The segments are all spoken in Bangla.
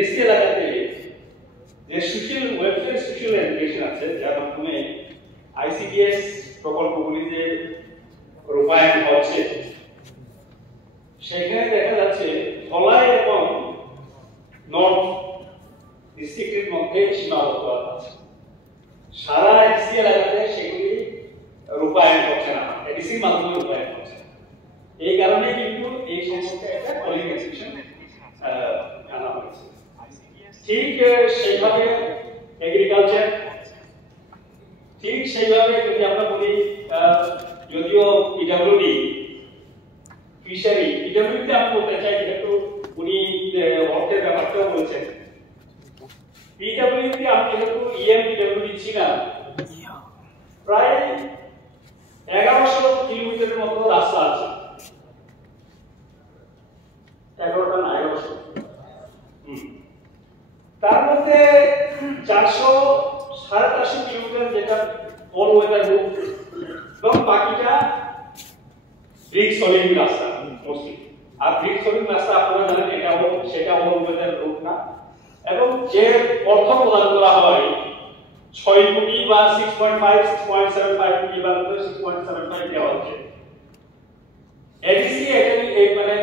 এডিসি এলাকাতে যে সোশ্যাল ওয়েবসাইট সোশ্যাল এডুকেশন আছে, যার মাধ্যমে আইসিডিএস প্রকল্পগুলি যে রূপায়ণ হচ্ছে, সেখানে দেখা যাচ্ছে ধলাই এবং নর্থ ডিস্ট্রিক্টের মধ্যে সীমাবদ্ধ আছে। সারা এডিসি এলাকাতে সেগুলি রূপায়ণ হচ্ছে না, এডিসির মাধ্যমে রূপায়ণ হচ্ছে। এই কারণে কিন্তু এই সমস্ত একটা কলিং রেস্ট্রিকশন আনা হয়েছে। ঠিক সেইভাবে এগ্রিকালচার, ঠিক সেইভাবে যদি আমরা বলি, যদিও পিডব্লিউডি ফিশারি, পিডব্লিউডিতে আমি বলতে চাই যেহেতু উনি অর্থের ব্যাপারটাও বলেছেন, পিডব্লিউডিতে আমি যেহেতু পিডব্লিউডি ছিলাম, প্রায় 1100 কিলোমিটারের মতো রাস্তা আছে। 11টা না 1100, তার মধ্যে 400-450 কিলোমিটার যেটা অল ওয়েদার রুট, এবং বাকিটা ব্রিক সলিড রাস্তা মোস্টলি। আর ব্রিক সলিড রাস্তা আপনারা জানেন সেটা অল ওয়েদার রুট না, এবং যে অর্থ প্রদান করা হয় 6 কোটি বা 6.5, 6.75 কোটি বা 6.75 দেওয়া হচ্ছে। এডিসি এই মানে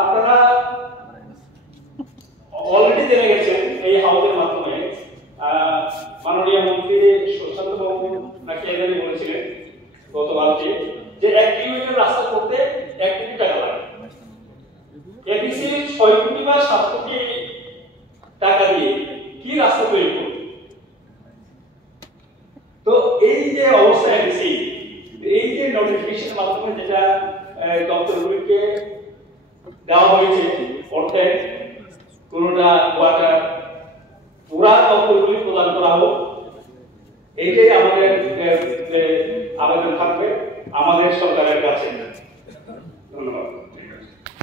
আপনারা অলরেডি জেনে গেছেন এই হাউসের মাধ্যমে, মাননীয় মন্ত্রী সুশান্ত বাবু নাকি এখানে বলেছিলেন গতকালকে যে 1 কিলোমিটার রাস্তা করতে 1 কোটি টাকা লাগে। এডিসি 6 কোটি বা 7 কোটি টাকা দিয়ে কি রাস্তা তৈরি করবে? তো এই যে অবস্থা এডিসি, এই যে নোটিফিকেশনের মাধ্যমে যেটা দপ্তরগুলিকে দেওয়া হয়েছে অর্থে, কোনটা ওয়াটার পুরা দপ্তরগুলি প্রদান করা হোক, এইটাই আমাদের আবেদন থাকবে আমাদের সরকারের কাছে।